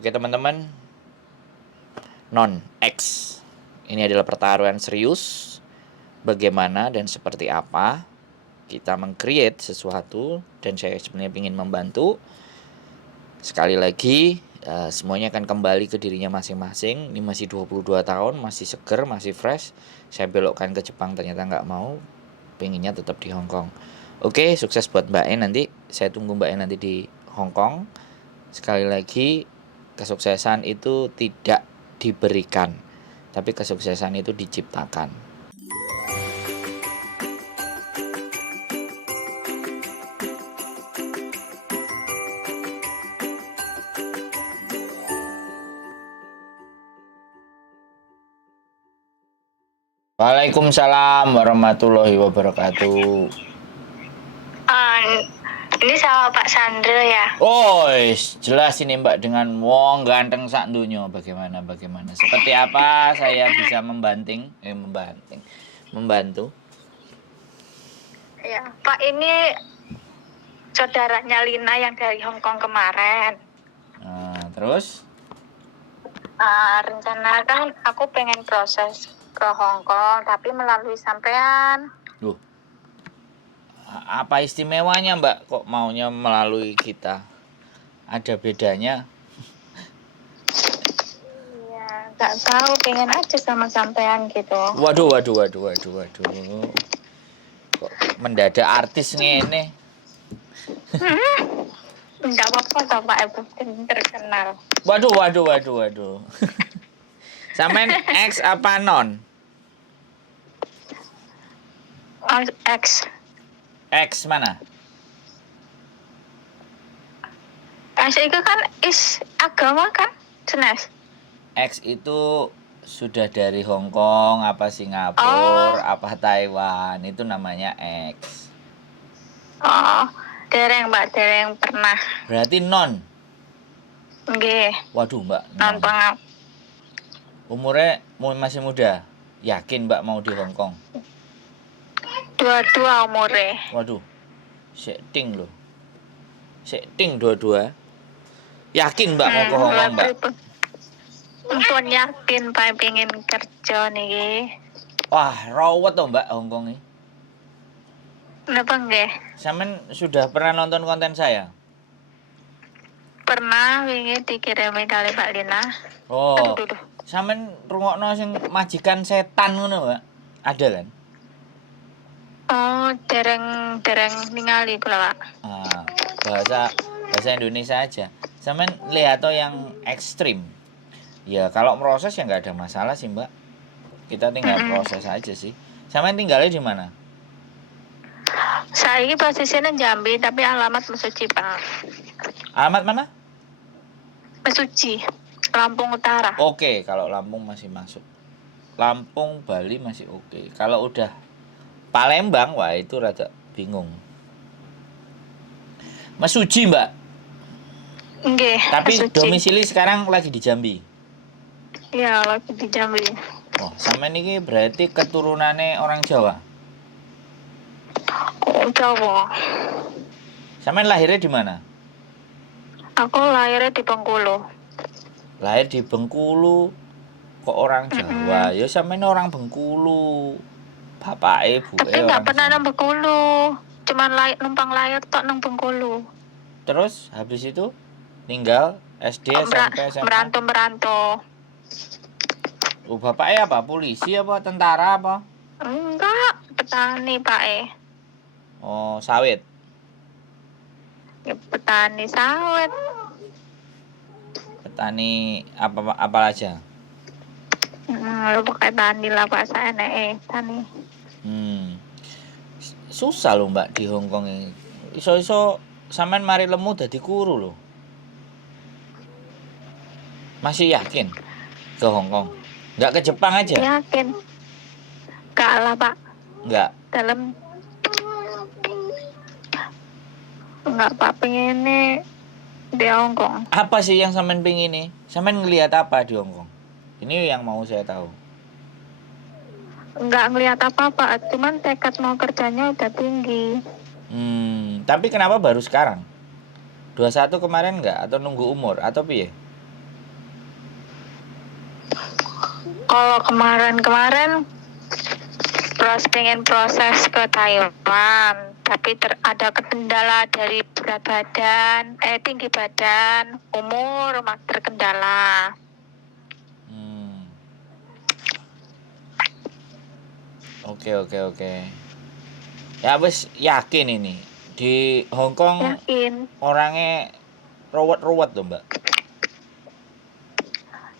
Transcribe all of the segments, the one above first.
Oke teman-teman, non-X. Ini adalah pertaruhan serius. Bagaimana dan seperti apa kita meng-create sesuatu. Dan saya sebenarnya ingin membantu. Sekali lagi, semuanya akan kembali ke dirinya masing-masing. Ini masih 22 tahun, masih seger, masih fresh. Saya belokkan ke Jepang, ternyata nggak mau. Pengennya tetap di Hong Kong. Oke, sukses buat Mbak En nanti. Saya tunggu Mbak En nanti di Hong Kong. Sekali lagi, kesuksesan itu tidak diberikan, tapi kesuksesan itu diciptakan. Waalaikumsalam warahmatullahi wabarakatuh. Ini sama Pak Sandra ya? Oh, jelas ini Mbak dengan wong ganteng sak dunyo. Bagaimana? Seperti apa saya bisa membantu? Ya, Pak, ini saudaranya Lina yang dari Hong Kong kemarin. Nah, terus? Rencana kan aku pengen proses ke Hong Kong, tapi melalui sampean. Duh, apa istimewanya Mbak kok maunya melalui kita? Ada bedanya? Iya, nggak tahu, pengen aja sama sampean gitu. Waduh. Kok mendadak artis ngene? Nggak apa-apa toh Pak, aku terkenal. Waduh. Sampean X apa non? X. X mana? X itu kan agama kan? Jelas. X itu sudah dari Hong Kong, apa Singapura, apa Taiwan, itu namanya X. Oh, dereng Mbak, dereng pernah. Berarti non. Nggih. Waduh Mbak. Non pengap. Umurnya masih muda. Yakin Mbak mau di Hong Kong? 22 umure. Waduh. Setting loh. Setting 22. Yakin Mbak mau ke Hong Kong Mbak? Pun yakin Pak pengen kerja nih. Wah, rawat toh Mbak Hong Kong ini. Kenapa nggih? Sampean sudah pernah nonton konten saya? Pernah, wingi dikirimi kali Mbak Lina. Oh. Sampean rungokno sing majikan setan ngono, Mbak? Ada kan? Oh, dereng ningali kula, Pak. Bahasa Indonesia aja. Sampean lihat toh yang ekstrim. Ya, kalau proses ya nggak ada masalah sih, Mbak. Kita tinggal proses aja sih. Sampean tinggalnya di mana? Saya ini posisinya Jambi, tapi alamat Mesuji, Pak. Alamat mana? Mesuji, Lampung Utara. Oke, kalau Lampung masih masuk. Lampung, Bali masih oke. Kalau udah Palembang, wah itu rada bingung. Mesuji, Mbak? Nggih. Tapi Mesuji. Domisili sekarang lagi di Jambi. Iya, lagi di Jambi. Oh, sampean ini berarti keturunannya orang Jawa? Oh, Jawa. Sampean lahirnya di mana? Aku lahirnya di Bengkulu. Lahir di Bengkulu. Kok orang Jawa? Ya sampean orang Bengkulu. Bapak ibu tapi nggak pernah nang Bengkulu. Cuman numpang layar tok nang Bengkulu. Terus habis itu tinggal SD, SMP, SMA. Merantau. Oh, bapaknya apa? Polisi apa? Tentara apa? Enggak, petani Pak Oh, sawit. Ya, petani sawit. Petani apa aja? Lu pakai tani lah bahasa tani. Susah loh Mbak di Hong Kong ini. Iso sampean mari lemu dadi kuru loh. Masih yakin ke Hong Kong? Nggak ke Jepang aja? Yakin. Nggak lah Pak. Nggak? Dalam. Nggak Pak, pengen di Hong Kong. Apa sih yang sampean pengen nih? Sampean ngelihat apa di Hong Kong? Ini yang mau saya tahu. Nggak ngelihat apa-apa, cuman tekad mau kerjanya udah tinggi. Tapi kenapa baru sekarang? 21 kemarin nggak? Atau nunggu umur? Atau piye? Kalau kemarin pengen proses ke Taiwan, tapi ada kendala dari berat badan, tinggi badan, umur masih terkendala. Oke. Ya wis yakin ini di Hong Kong Yakin. orangnya ruwet tuh Mbak.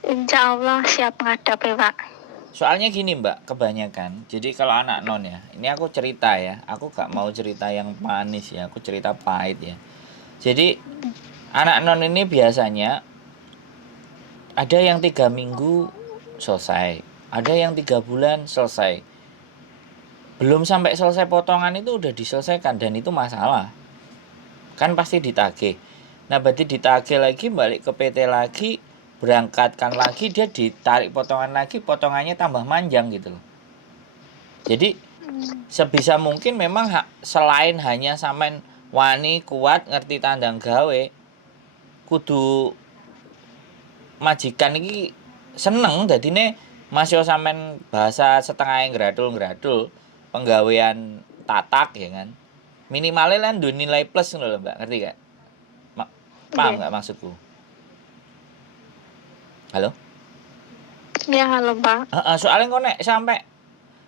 Insya Allah siap menghadapi Pak. Soalnya gini Mbak, kebanyakan. Jadi kalau anak non ya, ini aku cerita ya. Aku gak mau cerita yang manis ya, aku cerita pahit ya. Jadi anak non ini biasanya ada yang 3 minggu selesai, ada yang 3 bulan selesai. Belum sampai selesai potongan itu udah diselesaikan dan itu masalah. Kan pasti ditagih. Nah berarti ditagih lagi, balik ke PT lagi, berangkatkan lagi, dia ditarik potongan lagi, potongannya tambah manjang gitu loh. Jadi sebisa mungkin memang selain hanya sampean wani kuat ngerti tandang gawe, kudu majikan iki seneng dadine Mas yo sampean bahasa setengah ngradul penggawean tatak ya kan. Minimalnya kan duwe nilai plus ngono lho Mbak, ngerti gak? Paham nggak maksudku? Halo? Ya halo Pak. Soalnya kok nek sampai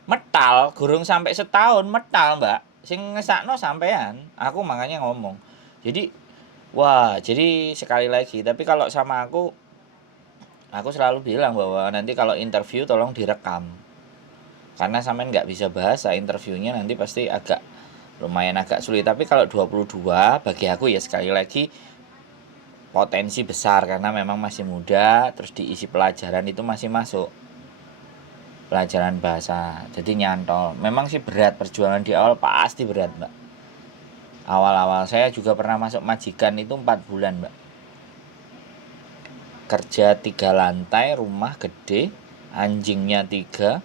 metal, gurung sampai setahun metal Mbak, sing ngesakno sampean, aku makanya ngomong. Jadi, jadi sekali lagi, tapi kalau sama aku selalu bilang bahwa nanti kalau interview tolong direkam. Karena sampean nggak bisa bahasa, interviewnya nanti pasti lumayan agak sulit. Tapi kalau 22 bagi aku ya sekali lagi potensi besar karena memang masih muda, terus diisi pelajaran itu masih masuk pelajaran bahasa, jadi nyantol. Memang sih berat, perjuangan di awal pasti berat Mbak. Awal-awal saya juga pernah masuk majikan itu 4 bulan Mbak, kerja 3 lantai, rumah gede, anjingnya 3.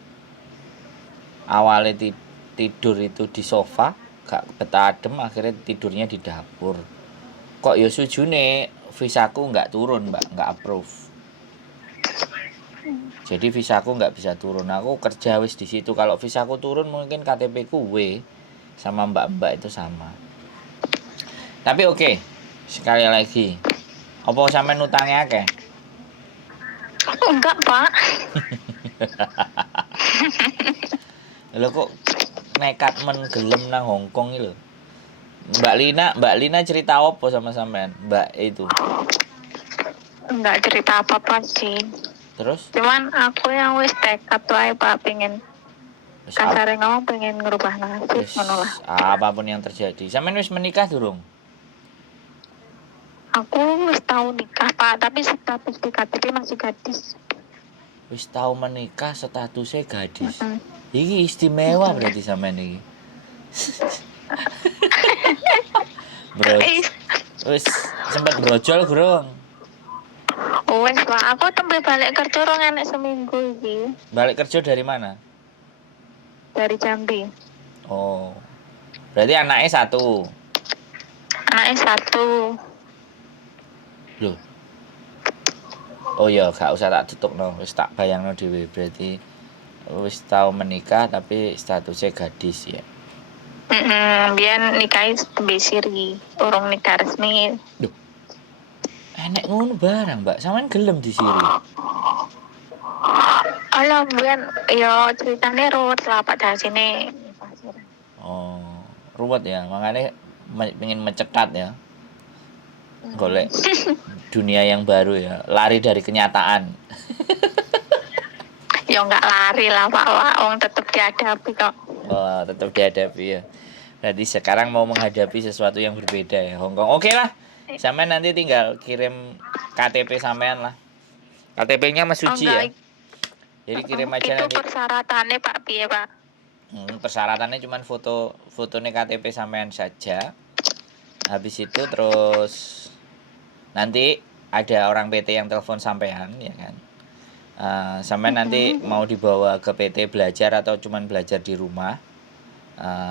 Awalnya tidur itu di sofa, gak betah adem, akhirnya tidurnya di dapur. Kok ya sujune visaku nggak turun Mbak, nggak approve. Jadi visaku nggak bisa turun. Aku kerja wis di situ. Kalau visaku turun mungkin KTP ku W sama mbak-mbak itu sama. Tapi oke, sekali lagi, apa sampean utangnya akeh? Enggak Pak. Lho kok nekat gelem nang Hong Kong iki lho. Mbak Lina cerita apa sama sampean? Mbak itu. Enggak cerita apa-apa sih. Terus? Cuman aku yang wis tekad wae Pak, pengen kasare ngomong pengen ngerubah nasib ngono lah. Apapun yang terjadi. Sampean wis menikah durung? Aku wis tahu nikah Pak, tapi status di KTP masih gadis. Wis tahu menikah statusnya gadis. Iki istimewa berarti sampean iki. Bro. Wis sempat brojol gurung? Wes Pak, aku tembe balik kerja rong enek seminggu iki. Balik kerja dari mana? Dari Jambi. Oh. Berarti anaknya 1. Anaknya 1. Loh. Oh ya, gak usah tak tutupno, wis tak bayangno dhewe. Berarti wis tau menikah tapi statusnya gadis ya. Biyen nikahi tembe siri, urung nikah resmi. Duh. Enek ngono barang, Mbak. Sampeyan gelem disiri. Alah, biyen ya ceritane ruwet lah Pak dasine. Oh, ruwet ya. Makanya pengen mencekat ya. Golek dunia yang baru ya. Lari dari kenyataan. Ya enggak lari lah Pak, wong tetep dihadapi kok. Oh, tetap dihadapi ya. Berarti sekarang mau menghadapi sesuatu yang berbeda ya, Hong Kong. Oke lah. Sampean nanti tinggal kirim KTP sampean lah. KTP-nya Mas Suci ya. Jadi kirim aja itu nanti. Itu persyaratannya Pak piye Pak? Persyaratannya cuma fotonya KTP sampean saja. Habis itu terus nanti ada orang PT yang telepon sampean ya kan. Sampean nanti mau dibawa ke PT belajar atau cuma belajar di rumah.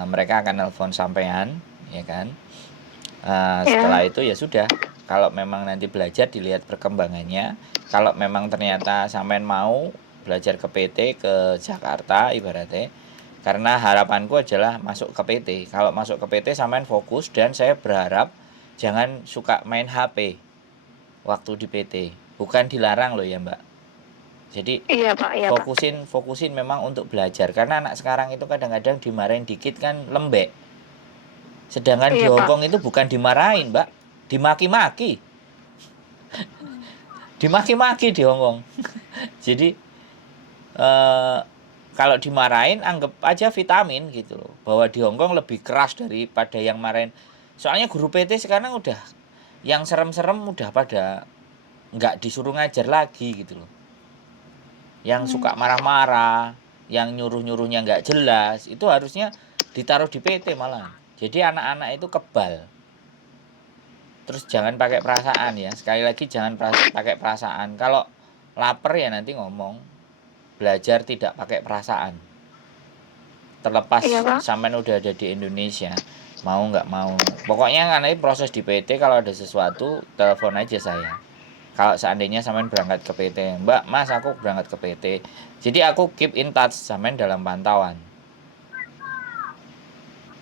Mereka akan telepon sampean ya kan. Setelah itu ya sudah, kalau memang nanti belajar dilihat perkembangannya, kalau memang ternyata sampean mau belajar ke PT ke Jakarta ibaratnya. Karena harapanku adalah masuk ke PT. Kalau masuk ke PT sampean fokus, dan saya berharap jangan suka main HP waktu di PT. Bukan dilarang loh ya Mbak. Jadi Iya Pak, iya Pak. fokusin memang untuk belajar. Karena anak sekarang itu kadang-kadang dimarahin dikit kan lembek. Sedangkan di Iya Pak. Hongkong itu bukan dimarahin Mbak, dimaki-maki. Dimaki-maki di Hongkong. Jadi kalau dimarahin anggap aja vitamin gitu loh. Bahwa di Hongkong lebih keras daripada yang marahin. Soalnya guru PT sekarang udah yang serem-serem udah pada nggak disuruh ngajar lagi gitu loh. Yang suka marah-marah, yang nyuruh-nyuruhnya nggak jelas, itu harusnya ditaruh di PT malah. Jadi anak-anak itu kebal. Terus jangan pakai perasaan ya. Sekali lagi jangan pakai perasaan. Kalau lapar ya nanti ngomong. Belajar tidak pakai perasaan. Terlepas Iya Pak. sampean udah ada di Indonesia, mau nggak mau. Pokoknya kan ini proses di PT, kalau ada sesuatu telepon aja saya. Kalau seandainya sampean berangkat ke PT, Mbak, Mas, aku berangkat ke PT. Jadi aku keep in touch sampean dalam pantauan.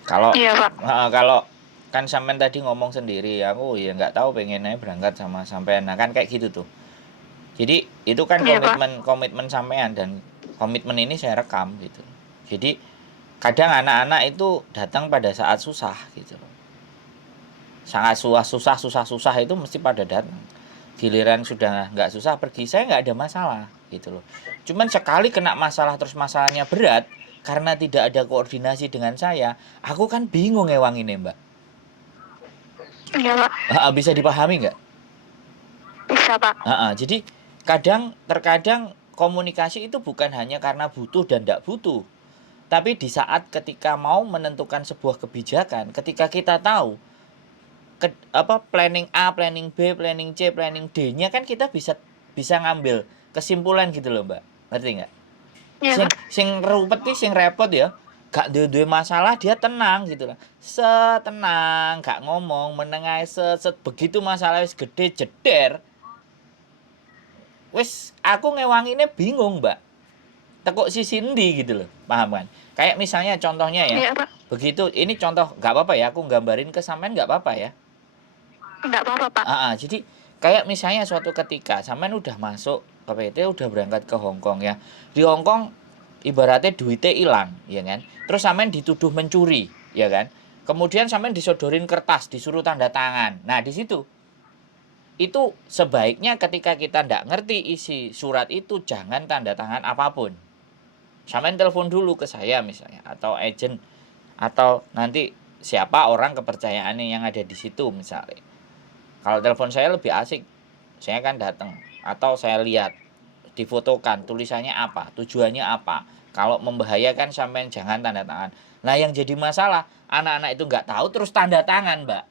Kalau Iya Pak. kalau kan sampean tadi ngomong sendiri, aku ya nggak tahu pengennya berangkat sama sampean. Nah kan kayak gitu tuh. Jadi itu kan Iya, Pak. komitmen sampean, dan komitmen ini saya rekam gitu. Jadi kadang anak-anak itu datang pada saat susah gitu. Sangat susah itu mesti pada datang. Giliran sudah nggak susah pergi, saya nggak ada masalah gitu loh. Cuman sekali kena masalah terus masalahnya berat karena tidak ada koordinasi dengan saya, aku kan bingung ngewanginnya Mbak. Iya Pak. Bisa dipahami nggak? Bisa Pak. Jadi terkadang komunikasi itu bukan hanya karena butuh dan tidak butuh, tapi di saat ketika mau menentukan sebuah kebijakan, ketika kita tahu planning A, planning B, planning C, planning D-nya kan kita bisa ngambil kesimpulan gitu loh Mbak, ngerti nggak? Iya Pak. Sing rupet nih, sing repot ya, gak duwe masalah dia tenang gitu lah, setenang gak ngomong menengah set begitu masalah wis gede jeder, wis aku ngewanginnya bingung Mbak, tekuk sisi ndi gitu loh, paham kan? Kayak misalnya contohnya ya, Iya Pak. begitu ini contoh nggak apa-apa ya, aku gambarin ke sampean nggak apa-apa ya. Enggak apa-apa Pak. Jadi kayak misalnya suatu ketika sampean udah masuk ke PT, udah berangkat ke Hongkong ya. Di Hongkong ibaratnya duitnya hilang, ya kan? Terus sampean dituduh mencuri, ya kan? Kemudian sampean disodorin kertas, disuruh tanda tangan. Nah, di situ itu sebaiknya ketika kita ndak ngerti isi surat itu jangan tanda tangan apapun. Sampean telepon dulu ke saya misalnya, atau agent, atau nanti siapa orang kepercayaannya yang ada di situ misalnya. Kalau telepon saya lebih asik, saya kan datang atau saya lihat difotokan tulisannya apa, tujuannya apa. Kalau membahayakan sampean jangan tanda tangan. Nah yang jadi masalah anak-anak itu nggak tahu terus tanda tangan Mbak.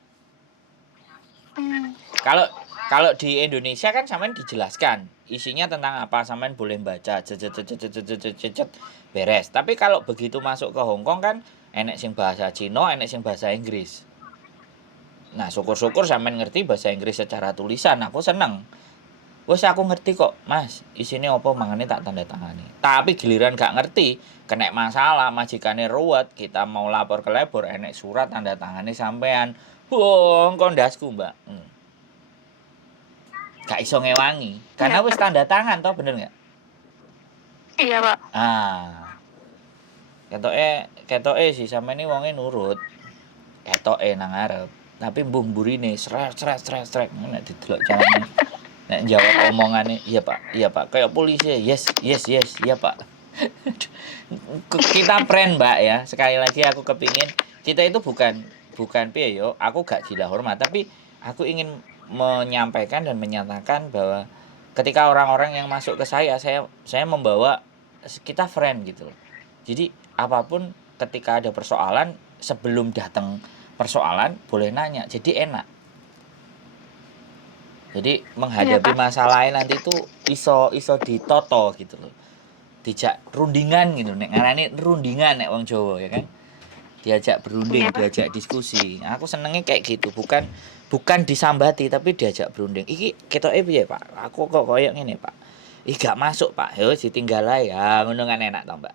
Kalau di Indonesia kan sampean dijelaskan isinya tentang apa, sampean boleh baca beres. Tapi kalau begitu masuk ke Hongkong kan enek sing bahasa Cina, enek sing bahasa Inggris. Nah syukur-syukur sampean ngerti bahasa Inggris secara tulisan, aku seneng. Wes aku ngerti kok Mas, isinya apa mangane tak tanda tangani. Tapi giliran gak ngerti, kena masalah, majikane ruwet, kita mau lapor ke labor, enek surat tanda tangani sampean. Wong kondasku Mbak. Gak iso ngewangi, karena wis tanda tangan toh, bener nggak? Iya Pak. Ketoke sih sampean ini wonge nurut. Ketoke nang arep. Tapi mbuh mburine srek nek didelok carane. Nek jawab omongane, iya Pak, kayak polisi, yes, iya Pak. Kita friend Mbak ya. Sekali lagi aku kepingin kita itu bukan piye yo, aku gak gila hormat, tapi aku ingin menyampaikan dan menyatakan bahwa ketika orang-orang yang masuk ke saya membawa kita friend gitu loh. Jadi apapun ketika ada persoalan, sebelum datang persoalan boleh nanya, jadi enak. Jadi menghadapi masalah nanti itu iso ditoto gitu loh. Dijak rundingan gitu, nek ngarani rundingan nek wong Jawa ya kan. Diajak berunding, diajak diskusi. Aku senengnya kayak gitu, bukan disambati tapi diajak berunding. Iki ketoke piye Pak? Aku kok koyo ngene Pak. Ih gak masuk Pak, yo ditinggal ae. Ya ngono kan enak toh Mbak.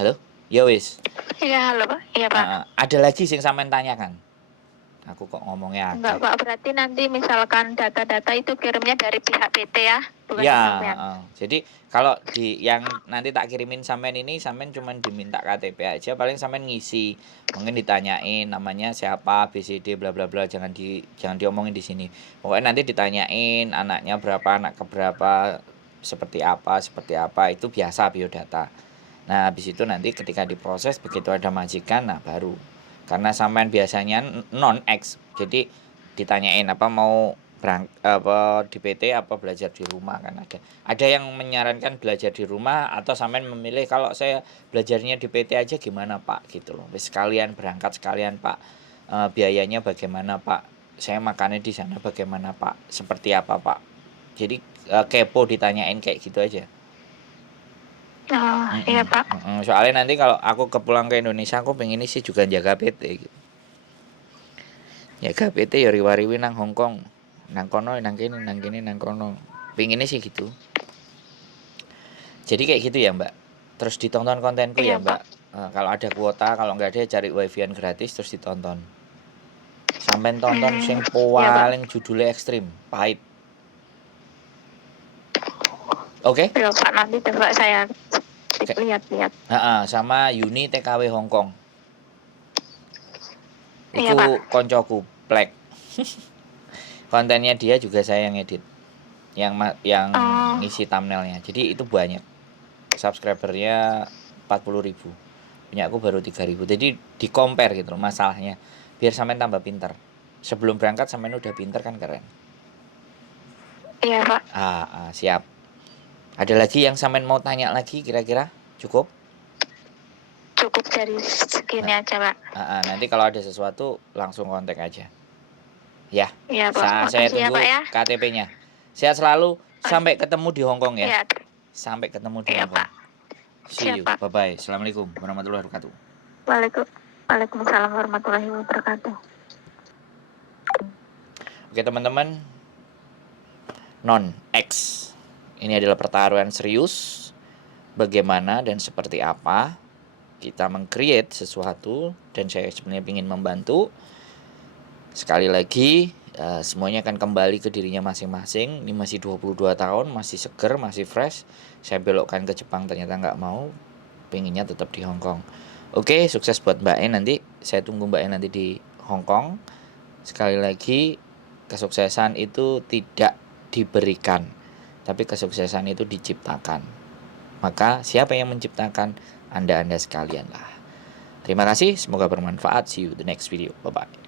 Halo? Ya wis. Iya, halo Pak. Iya Pak. Ada lagi sing sampean tanyakan. Aku kok ngomongnya Enggak akeh. Pak, berarti nanti misalkan data-data itu kirimnya dari pihak PT ya, bukan Ya, sampean. jadi kalau di yang nanti tak kirimin sampean ini, sampean cuman diminta KTP aja, paling sampean ngisi, mungkin ditanyain namanya siapa, BCD bla bla bla, jangan diomongin di sini. Pokoknya nanti ditanyain anaknya berapa, anak keberapa, seperti apa, itu biasa biodata. Nah, habis itu nanti ketika diproses begitu ada majikan, nah baru. Karena sampean biasanya non X, jadi ditanyain apa mau di PT apa belajar di rumah kan ada. Ada yang menyarankan belajar di rumah atau sampean memilih kalau saya belajarnya di PT aja gimana Pak gitu loh. Wis sekalian berangkat sekalian Pak. Biayanya bagaimana Pak? Saya makannya di sana bagaimana Pak? Seperti apa Pak? Jadi kepo ditanyain kayak gitu aja. Oh, iya Pak. Soalnya nanti kalau aku kepulang ke Indonesia aku pengen sih juga jaga PT gitu. Jaga PT ya riwariwi nang Hong Kong. Nang kono nang kene nang kono. Pengennya sih gitu. Jadi kayak gitu ya Mbak. Terus ditonton kontenku Iya, ya Mbak. Kalau ada kuota, kalau nggak ada cari wifi-an gratis terus ditonton. Sampai tonton sing Iya Pak. paling judulnya ekstrim, pahit. Oke? Iya Pak, nanti coba saya lihat-lihat. Sama Yuni TKW Hong Kong. Iya, Iku Pak. koncoku Black. Kontennya dia juga saya yang edit. Yang ngisi thumbnailnya. Jadi itu banyak. Subscribernya 40.000. Punya aku baru 3.000. Jadi di compare gitu loh masalahnya. Biar sampean tambah pinter. Sebelum berangkat sampean udah pinter kan keren. Iya Pak. Siap. Ada lagi yang sampean mau tanya lagi kira-kira? Cukup? Cukup dari segini aja Pak. Nanti kalau ada sesuatu langsung kontak aja. Ya. Iya Pak. Saya Makasih ya, tunggu Pak, ya. KTP-nya. Sehat selalu. Sampai ketemu di Hong Kong ya. Iya. Sampai ketemu di Iya Hong Kong. Pak. See you. Siap, Pak. Bye-bye. Assalamualaikum warahmatullahi wabarakatuh. Waalaikumsalam warahmatullahi wabarakatuh. Oke teman-teman, non X ini adalah pertaruhan serius. Bagaimana dan seperti apa kita meng-create sesuatu, dan saya sebenarnya ingin membantu. Sekali lagi, semuanya akan kembali ke dirinya masing-masing. Ini masih 22 tahun, masih seger, masih fresh. Saya belokkan ke Jepang ternyata nggak mau, pengennya tetap di Hong Kong. Oke, sukses buat Mbak E nanti. Saya tunggu Mbak E nanti di Hong Kong. Sekali lagi, kesuksesan itu tidak diberikan, tapi kesuksesan itu diciptakan. Maka siapa yang menciptakan? Anda sekalian lah. Terima kasih, semoga bermanfaat. See you the next video. Bye-bye.